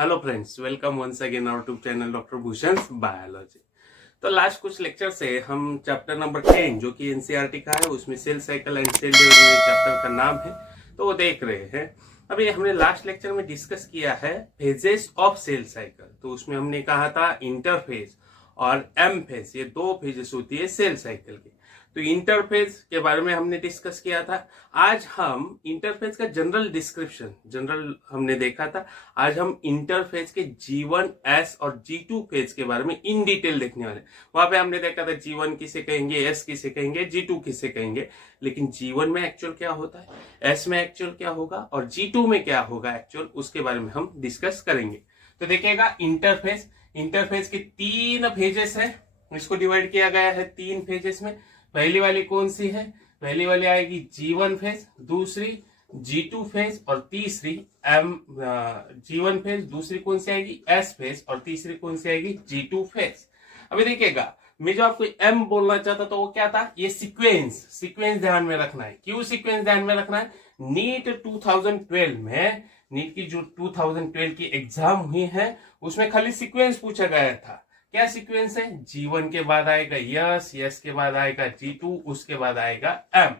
Hello friends, welcome once again our YouTube channel doctor Bhushan biology. तो last कुछ lecture से हम चैप्टर नंबर 10 जो कि एनसीईआरटी का है, उसमें cell cycle and cell division chapter का नाम है, तो वो देख रहे हैं। अभी हमने लास्ट लेक्चर में डिस्कस किया है फेजेस ऑफ सेल साइकिल। तो उसमें हमने कहा था इंटरफेज और एम फेज, ये दो फेजेस होती है सेल साइकिल की। तो इंटरफेज के बारे में हमने डिस्कस किया था। आज हम इंटरफेज का जनरल हमने देखा था। आज हम इंटरफेज के G1, S और G2 फेज के बारे में इन डिटेल देखने वाले। वहां पे हमने देखा था G1 किसे कहेंगे, S किसे कहेंगे, G2 किसे कहेंगे। लेकिन G1 में एक्चुअल क्या होता है, S में एक्चुअल क्या होगा और G2 में क्या होगा एक्चुअल, उसके बारे में हम डिस्कस करेंगे। तो देखिएगा इंटरफेज के तीन फेजेस है। इसको डिवाइड किया गया है तीन फेजेस में। पहली वाली कौन सी है? पहली वाली आएगी G1 फेज, दूसरी G2 फेज और तीसरी G1 फेज, दूसरी कौन सी आएगी S फेज और तीसरी कौन सी आएगी G2 फेज। अभी देखिएगा, मैं जो आपको M बोलना चाहता था वो क्या था, ये सीक्वेंस ध्यान में रखना है। क्यों सीक्वेंस ध्यान में रखना है? नीट 2012 में, नीट की जो 2012 की एग्जाम हुई है उसमें खाली सीक्वेंस पूछा गया था। क्या सीक्वेंस है? G1 के बाद आएगा यस के बाद आएगा G2, उसके बाद आएगा M।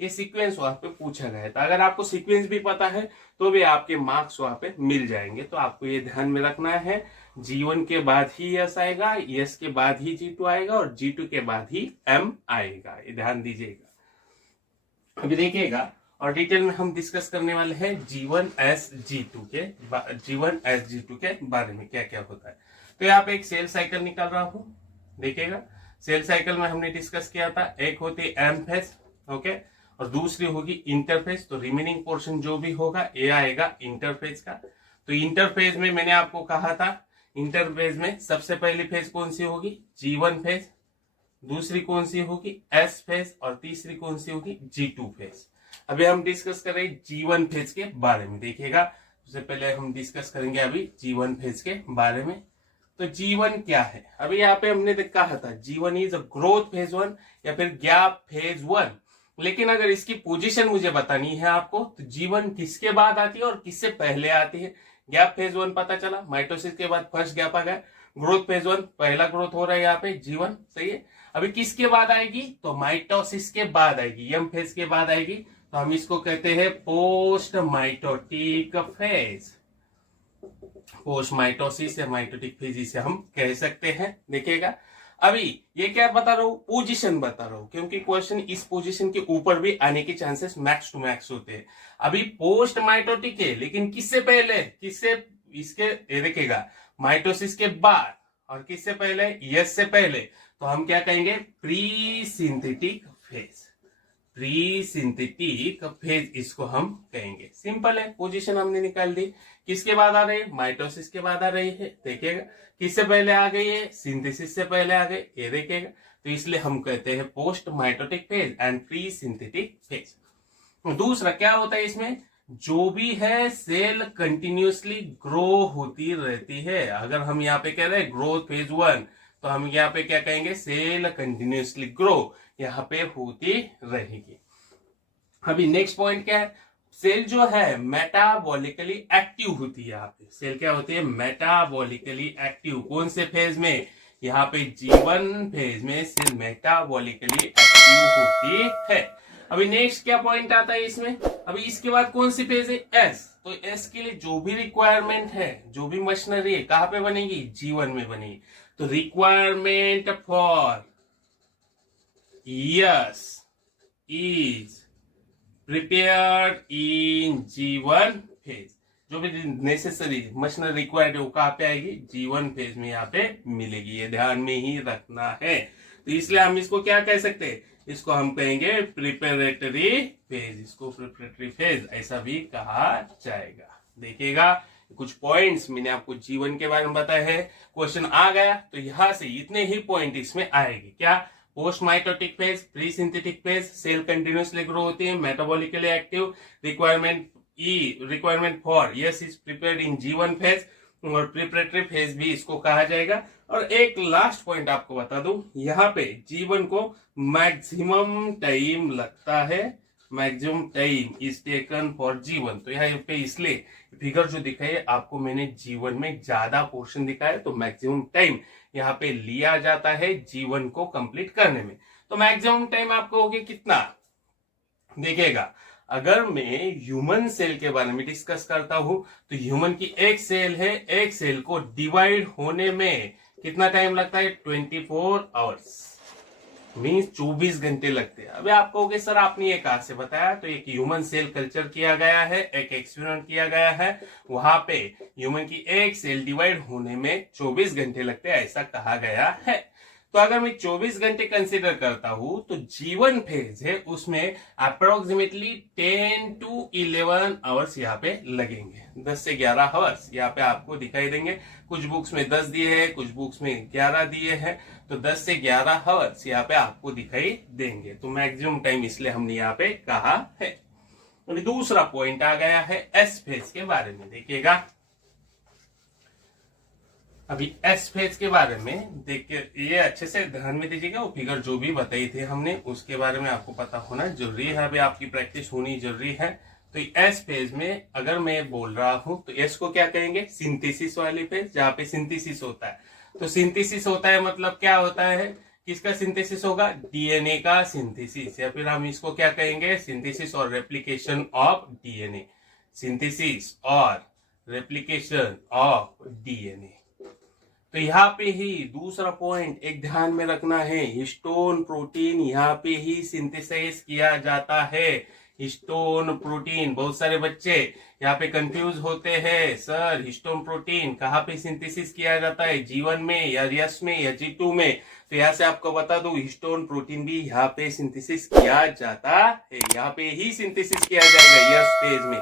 ये सीक्वेंस वहां पे पूछा गया था। अगर आपको सीक्वेंस भी पता है तो भी आपके मार्क्स वहां पे मिल जाएंगे। तो आपको ये ध्यान में रखना है, G1 के बाद ही यस आएगा, यस के बाद ही G2 आएगा और G2 के बाद ही M आएगा। ये ध्यान दीजिएगा। अभी देखिएगा और डिटेल में हम डिस्कस करने वाले हैं G1 S G2 के बारे में क्या क्या होता है। तो यहाँ पे एक सेल साइकिल निकाल रहा हूं, देखिएगा। सेल साइकिल में हमने डिस्कस किया था, एक होती है एम फेज, ओके, और दूसरी होगी इंटरफेज। तो रिमेनिंग पोर्शन जो भी होगा ये आएगा इंटरफेज का। तो इंटरफेज में मैंने आपको कहा था, इंटरफेज में सबसे पहली फेज कौन सी होगी? G1 फेज, दूसरी कौन सी होगी? S फेज और तीसरी कौन सी होगी? G2 phase. अभी हम डिस्कस कर रहे हैं G1 फेज के बारे में। देखिएगा, सबसे पहले हम डिस्कस करेंगे अभी G1 फेज के बारे में। तो G1 क्या है? अभी यहाँ पे हमने कहा था G1 is a growth phase 1 या फिर गैप फेज 1। लेकिन अगर इसकी पोजीशन मुझे बतानी है आपको, तो G1 किसके बाद आती है और किससे पहले आती है? गैप फेज 1 पता चला, माइटोसिस के बाद फर्स्ट गैप आ गया। ग्रोथ फेज 1 पहला ग्रोथ हो रहा है यहाँ पे G1, सही है। अभी किसके बाद आएगी? तो माइटोसिस के बाद आएगी, एम फेज के बाद आएगी। तो हम इसको कहते हैं post mitotic phase. Post mitosis या माइटोटिक फेज इसे हम कह सकते हैं। देखिएगा, अभी ये क्या बता रहा हूं? पोजीशन बता रहा हूं, क्योंकि क्वेश्चन इस पोजीशन के ऊपर भी आने के चांसेस मैक्स टू मैक्स होते हैं। अभी पोस्ट माइटोटिक है, लेकिन किससे पहले? इसके ये देखिएगा, माइटोसिस के बाद और किससे पहले? यस से पहले। तो हम क्या कहेंगे? Pre synthetic phase. Pre synthetic phase इसको हम कहेंगे। सिंपल है, पोजीशन हमने निकाल दी। किसके बाद आ रही है? माइटोसिस के बाद आ रही है। देखिएगा, किससे पहले आ गई है? सिंथेसिस से पहले आ गई, ये देखिएगा। तो इसलिए हम कहते हैं post mitotic phase and pre synthetic phase. दूसरा क्या होता है इसमें? जो भी है सेल कंटिन्यूसली ग्रो होती रहती है। अगर हम यहाँ पे कह रहे हैं ग्रोथ फेज 1, तो हम यहाँ पे क्या कहेंगे? सेल कंटिन्यूसली ग्रो यहाँ पे होती रहेगी। अभी नेक्स्ट पॉइंट क्या है? सेल जो है मेटाबॉलिकली एक्टिव होती है। यहाँ पे सेल क्या होती है? Metabolically active. कौन से फेज में? यहाँ पे G1 फेज में सेल मेटाबॉलिकली एक्टिव होती है। अभी नेक्स्ट क्या पॉइंट आता है इसमें? अभी इसके बाद कौन सी फेज है? S। तो S के लिए जो भी रिक्वायरमेंट है, जो भी मशीनरी है, कहां पे बनेगी? G1 में बनेगी। तो requirement for yes is prepared in G1 phase. जो भी नेसेसरी मशीनरी रिक्वायर्ड है वो कहां पे आएगी? G1 फेज में यहाँ पे मिलेगी। ये ध्यान में ही रखना है। तो इसलिए हम इसको क्या कह सकते हैं? इसको हम कहेंगे प्रिपरेटरी फेज। इसको प्रिपरेटरी फेज ऐसा भी कहा जाएगा। देखिएगा, कुछ पॉइंट्स मैंने आपको G1 के बारे में बताया है। क्वेश्चन आ गया तो यहां से इतने ही पॉइंट इसमें आएंगे। क्या? Post mitotic phase, pre synthetic phase, cell continuously grow होती है, metabolically active, requirement for yes is prepared in G1 phase और प्रिपरेटरी फेज भी इसको कहा जाएगा। और एक लास्ट पॉइंट आपको बता दूं, यहाँ पे G1 को मैक्सिमम टाइम लगता है maximum time is taken for जीवन। तो यहाँ पे इसलिए फिगर जो दिखा है आपको मैंने जीवन में ज्यादा पोर्शन दिखाया है, तो मैक्सिमम टाइम यहाँ पे लिया जाता है जीवन को कंप्लीट करने में। तो मैक्सिमम टाइम आपको हो गया कितना, देखिएगा अगर मैं ह्यूमन सेल के बारे में डिस्कस करता हूं तो ह्यूमन की एक सेल है, एक सेल को डिवाइड होने में कितना टाइम लगता है, 24 आवर्स, मीन्स 24 घंटे लगते हैं। अभी आप कहोगे सर आपने ये कहां से बताया, तो एक ह्यूमन सेल कल्चर किया गया है, एक एक्सपेरिमेंट किया गया है, वहां पे ह्यूमन की एक सेल डिवाइड होने में 24 घंटे लगते हैं ऐसा कहा गया है। तो अगर मैं 24 घंटे कंसीडर करता हूं तो जीवन फेज है उसमें अप्रोक्सीमेटली 10 to 11 आवर्स यहाँ पे लगेंगे, 10 से 11 आवर्स यहाँ पे आपको दिखाई देंगे। कुछ बुक्स में 10 दिए हैं, कुछ बुक्स में 11 दिए हैं, तो 10 से 11 आवर्स यहाँ पे आपको दिखाई देंगे। तो मैक्सिमम टाइम इसलिए हमने यहाँ पे कहा है। अभी दूसरा पॉइंट आ गया है एस फेज के बारे में, देखिएगा अभी एस फेज के बारे में देखिए, ये अच्छे से ध्यान में दीजिएगा, वो फिगर जो भी बताई थी हमने उसके बारे में आपको पता होना जरूरी है, अभी आपकी प्रैक्टिस होनी जरूरी है। तो एस फेज में अगर मैं बोल रहा हूं तो एस को क्या कहेंगे, सिंथेसिस वाली फेज, जहां पे सिंथेसिस होता है। तो सिंथेसिस होता है मतलब क्या होता है, किसका सिंथेसिस होगा, डीएनए का सिंथेसिस, या फिर हम इसको क्या कहेंगे, सिंथेसिस और रेप्लिकेशन ऑफ डीएनए, सिंथेसिस और रेप्लिकेशन ऑफ डीएनए। तो यहाँ पे ही दूसरा पॉइंट एक ध्यान में रखना है, हिस्टोन प्रोटीन यहाँ पे ही सिंथेसाइज किया जाता है। हिस्टोन प्रोटीन, बहुत सारे बच्चे यहाँ पे कंफ्यूज होते हैं, सर हिस्टोन प्रोटीन कहाँ पे सिंथेसिस किया जाता है, जीवन में या यस में या G2 में। तो यहाँ से आपको बता दूं हिस्टोन प्रोटीन भी यहाँ पे सिंथेसिस किया जाता है, यहाँ पे ही सिंथेसिस किया जाएगा यस फेज में।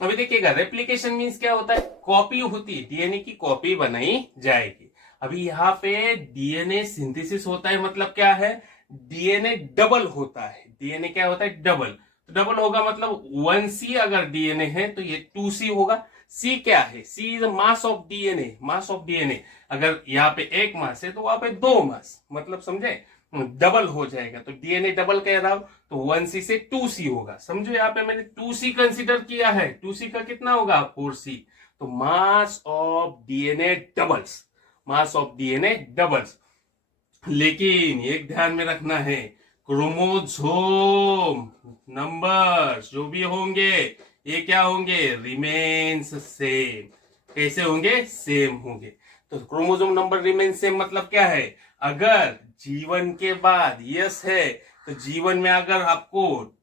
अभी देखिएगा रेप्लिकेशन मीन्स क्या होता है, कॉपी होती है, डीएनए की कॉपी बनाई जाएगी। अभी यहाँ पे डीएनए सिंथेसिस होता है मतलब क्या है, डीएनए डबल होता है, डीएनए क्या होता है, डबल। तो डबल होगा मतलब 1C अगर डीएनए है तो ये 2C होगा। C क्या है, C is mass of DNA, mass of DNA. अगर यहाँ पे एक मास है तो वहां पे 2 मास, मतलब समझे, डबल हो जाएगा। तो डीएनए डबल कह रहा हूं तो 1C से 2C होगा, समझो यहाँ पे मैंने 2C कंसीडर किया है, 2C का कितना होगा, 4C। तो mass of DNA doubles, mass of DNA doubles. लेकिन एक ध्यान में रखना है, क्रोमोसोम नंबर्स जो भी होंगे ये क्या होंगे, रिमेन्स सेम। कैसे होंगे, सेम होंगे। तो क्रोमोसोम नंबर रिमेन्स सेम मतलब क्या है, अगर जीवन के बाद यस है तो जीवन में अगर आपको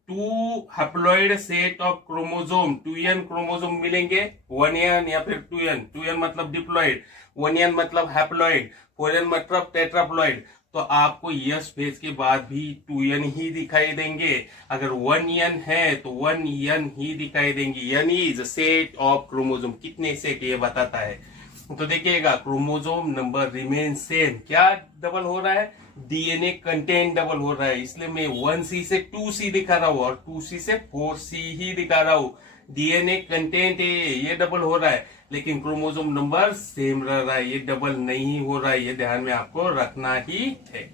2 haploid set of chromosome 2n chromosome मिलेंगे, 1n या फिर 2n मतलब डिप्लॉइड, 1n मतलब हैप्लॉइड, 4n मतलब टेट्राप्लॉइड, तो आपको यस फेज के बाद भी 2n ही दिखाई देंगे। अगर 1n है तो 1n ही दिखाई देंगे। n is set of chromosome, कितने सेट ये बताता है। तो देखिएगा क्रोमोसोम नंबर रिमेन सेम, क्या डबल हो रहा है, डीएनए कंटेंट डबल हो रहा है, इसलिए मैं 1C से 2C दिखा रहा हूं और 2C से 4C ही दिखा रहा हूं। डीएनए कंटेंट ये डबल हो रहा है लेकिन क्रोमोसोम नंबर सेम रह रहा है, ये डबल नहीं हो रहा है, ये ध्यान में आपको रखना ही है।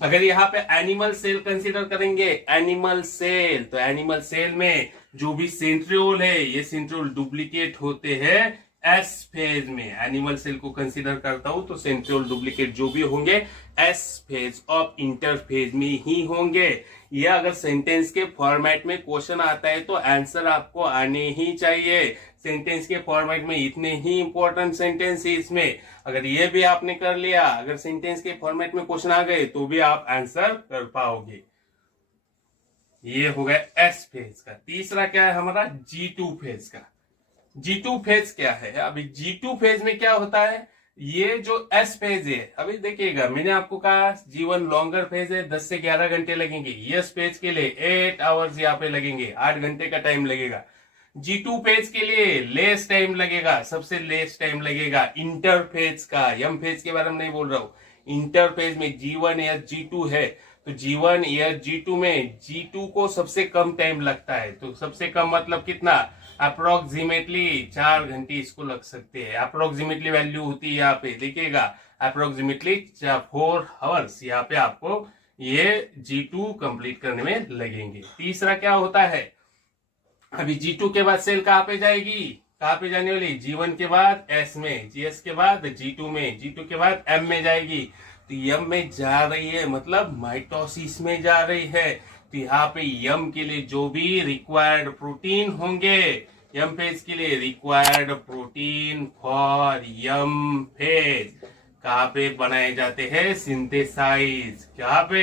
अगर यहाँ पे एनिमल सेल कंसीडर करेंगे, एनिमल सेल, तो एनिमल सेल में जो भी सेंट्रियोल है ये सेंट्रियोल डुप्लीकेट होते हैं एस फेज में। एनिमल सेल को कंसीडर करता हूं तो सेंट्रियोल डुप्लीकेट जो भी होंगे एस फेज ऑफ इंटरफेज में ही होंगे। ये अगर सेंटेंस के फॉर्मेट में क्वेश्चन आता है तो आंसर आपको आने ही चाहिए। सेंटेंस के फॉर्मेट में इतने ही इंपॉर्टेंट सेंटेंस है इसमें, अगर ये भी आपने कर लिया, अगर सेंटेंस के फॉर्मेट में क्वेश्चन आ गए तो भी आप आंसर कर पाओगे। ये हो गया एस फेज का। तीसरा क्या है हमारा, G2 फेज का। G2 फेज क्या है, अभी G2 फेज में क्या होता है, ये जो एस फेज है, अभी देखिएगा मैंने आपको कहा जीवन लॉन्गर फेज है, 10 से 11 घंटे लगेंगे। यस फेज के लिए 8 आवर्स यहाँ पे लगेंगे, 8 घंटे का टाइम लगेगा। G2 फेज के लिए लेस टाइम लगेगा, सबसे लेस टाइम लगेगा। इंटर फेज का, यम फेज के बारे में नहीं बोल रहा हूं, इंटर फेज में G1 या G2 है तो G1 या G2 में G2 को सबसे कम टाइम लगता है। तो सबसे कम मतलब कितना, अप्रोक्सीमेटली 4 घंटे इसको लग सकते हैं। अप्रोक्सीमेटली वैल्यू होती है यहाँ पे, देखिएगा अप्रोक्सीमेटली 4 आवर्स यहाँ पे आपको ये G2 कंप्लीट करने में लगेंगे। तीसरा क्या होता है, अभी G2 के बाद सेल कहाँ पे जाएगी, कहाँ पे जाने वाली, G1 के बाद S में, GS के बाद G2 में, G2 के बाद M में जाएगी। तो M में जा रही है मतलब माइटोसिस में जा रही है। तो यहाँ पे M के लिए जो भी रिक्वायर्ड प्रोटीन होंगे, M फेज के लिए required protein for M phase कहाँ पे बनाए जाते हैं, सिंथेसाइज, कहाँ पे,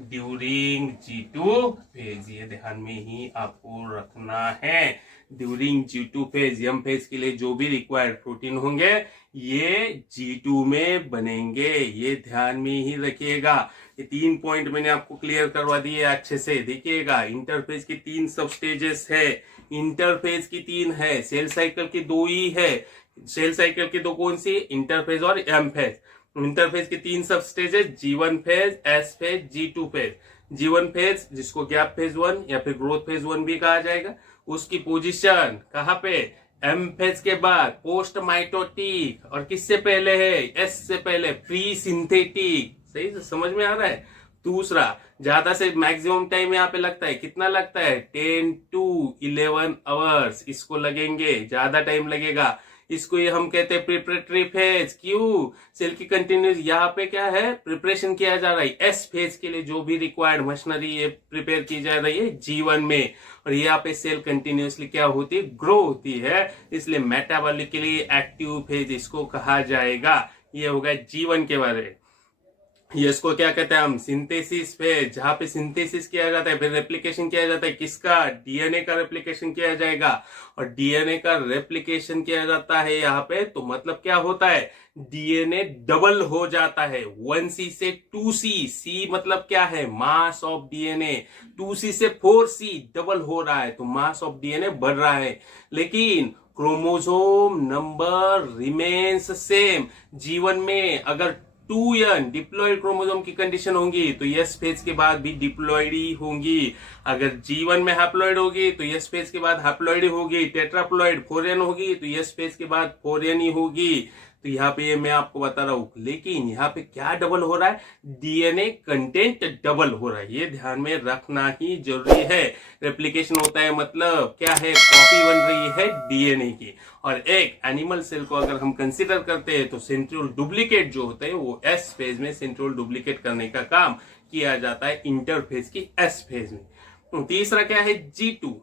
ड्यूरिंग G2 फेज। ये ध्यान में ही आपको रखना है, during G2 phase M phase के लिए जो भी रिक्वायर्ड प्रोटीन होंगे ये G2 में बनेंगे, ये ध्यान में ही रखिएगा। ये 3 पॉइंट मैंने आपको क्लियर करवा दिए अच्छे से। देखिएगा इंटरफेज की 3 सब स्टेजेस है, इंटरफेज की 3 है, सेल साइकिल की 2 ही है। सेल साइकिल की 2 कौन सी, इंटरफेज और M फेज। इंटरफेज के 3 सब stages, G1 phase, S phase, G2 phase. G1 phase जिसको गैप फेज 1 या फिर ग्रोथ फेज 1 भी कहा जाएगा, उसकी पोजीशन कहाँ पे, M फेज के बाद पोस्ट माइटोटिक, और किससे पहले है, S से पहले प्री सिंथेटिक। सही से समझ में आ रहा है। दूसरा, ज्यादा से मैक्सिमम टाइम यहाँ पे लगता है, कितना लगता है, 10 to 11 आवर्स इसको लगेंगे, ज्यादा टाइम लगेगा। इसको ये हम कहते हैं प्रिपरेटरी फेज। क्यों, सेल की कंटिन्यूस यहाँ पे क्या है, प्रिपरेशन किया जा रहा है। एस फेज के लिए जो भी रिक्वायर्ड मशीनरी ये प्रिपेयर की जा रही है G1 में, और यहाँ पे सेल कंटिन्यूसली क्या होती है, ग्रो होती है, इसलिए मेटाबॉलिकली एक्टिव फेज इसको कहा जाएगा। ये होगा G1 के बारे में। ये इसको क्या कहते हैं हम, सिंथेसिस फेज, जहां पे सिंथेसिस किया जाता है, फिर रेप्लिकेशन किया जाता है, किसका, डीएनए का रेप्लिकेशन किया जाएगा। और डीएनए का रेप्लिकेशन किया जाता है यहाँ पे, तो मतलब क्या होता है, डीएनए डबल हो जाता है 1C से 2C। C मतलब क्या है, मास ऑफ डीएनए, 2C से 4C डबल हो रहा है, तो मास ऑफ डीएनए बढ़ रहा है। लेकिन chromosome number remains same. G1 में अगर 2N डिप्लॉयड क्रोमोसोम की कंडीशन होंगी तो S फेज के बाद भी डिप्लॉयड ही होंगी। अगर G1 में हैप्लॉयड होगी तो S फेज के बाद हैप्लॉयड होगी। टेट्राप्लॉयड 4N होगी तो S फेज के बाद 4N ही होगी। तो यहाँ पे ये मैं आपको बता रहा हूं, लेकिन यहाँ पे क्या डबल हो रहा है, डीएनए कंटेंट डबल हो रहा है, ये ध्यान में रखना ही जरूरी है। रेप्लिकेशन होता है मतलब क्या है, कॉपी बन रही है डीएनए की। और एक एनिमल सेल को अगर हम कंसीडर करते हैं तो सेंट्रियोल डुप्लीकेट जो होते हैं वो एस फेज में सेंट्रियोल डुप्लीकेट करने का काम किया जाता है इंटरफेज की एस फेज में। तीसरा क्या है, G2।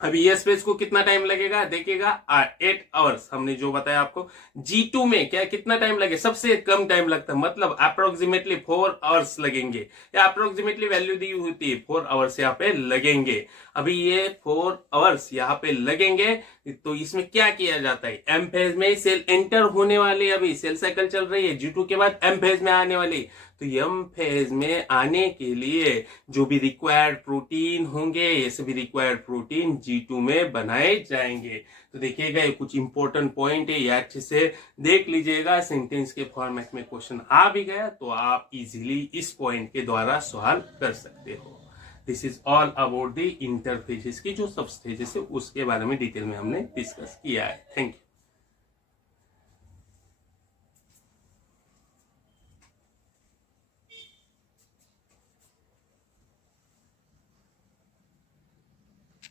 अभी एस फेज को कितना टाइम लगेगा, देखिएगा 8 आवर्स हमने जो बताया आपको। G2 में क्या कितना टाइम लगे, सबसे कम टाइम लगता है, मतलब अप्रोक्सीमेटली 4 आवर्स लगेंगे, या अप्रोक्सीमेटली वैल्यू दी होती है 4 आवर्स यहाँ पे लगेंगे। अभी ये 4 आवर्स यहाँ पे लगेंगे, तो इसमें क्या किया जाता है, एम फेज में सेल एंटर होने वाली, अभी सेल साइकिल चल रही है, G2 के बाद एम फेज में आने वाली। तो एम फेज में आने के लिए जो भी रिक्वायर्ड प्रोटीन होंगे, ये सभी रिक्वायर्ड प्रोटीन G2 में बनाए जाएंगे। तो देखिएगा ये कुछ इंपॉर्टेंट पॉइंट है, ये अच्छे से देख लीजिएगा। सेंटेंस के फॉर्मेट में क्वेश्चन आ भी गया तो आप इजीली इस पॉइंट के द्वारा सॉल्व कर सकते हो। This is all about the interfaces की जो सब स्टेजेस है उसके बारे में डिटेल में हमने डिस्कस किया है। Thank you.